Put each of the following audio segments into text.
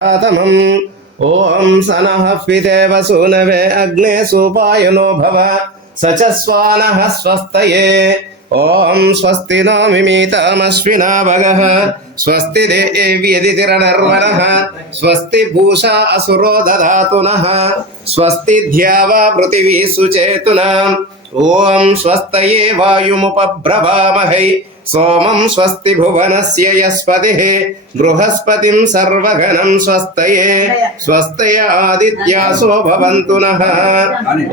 ओम सनः पितेव सूनवे अग्ने सुपायनो भव स च स्वानः स्वस्तये ओम स्वस्ति नो मिमीतमश्विना भगः स्वस्ति देव्यदितिरनर्वणः स्वस्ति पूषा असुरो दधातु नः स्वस्ति ध्यावा पृथिवी सुचेतुना ओम स्वस्तये वायुमुपब्रवामहै सोमं स्वस्ति भुवनस्य यस्पतिः बृहस्पतिं सर्वगणं स्वस्तये स्वस्तय आदित्यासो भवन्तु नः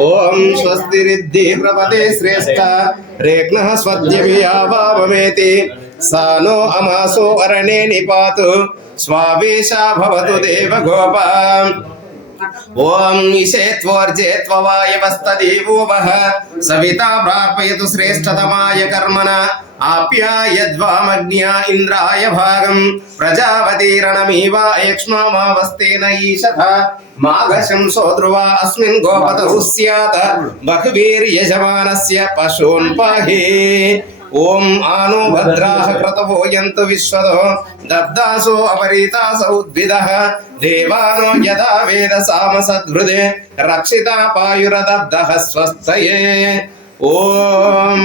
ॐ स्वस्ति रिद्धि प्रपदे श्रेष्ठ रेक्नः स्वद्यभियावावमेति सा नो अमासो अरणे निपातु स्वावेशा भवतु देवगोपा ओम ईशेत्वोर्जेत्ववायवस्तदीवो वः सविता प्रापयतु श्रेष्ठतमाय कर्मणा आप्यायद्वामग्न्या इन्द्राय भागं प्रजापतिरणमीवा यक्ष्मामावस्तेन ईशथा माघशंसो ध्रुवा अस्मिन् गोपतौ स्यात् बह्वीर्यजमानस्य पशून् पाहि ओम आनो भद्राः क्रतवो यन्तु विश्वतो दब्दासो अपरीतासो उद्भिदः देवानो यदा वेद सामसद्वृदे रक्षिता पायुरदब्धः स्वस्तये ओम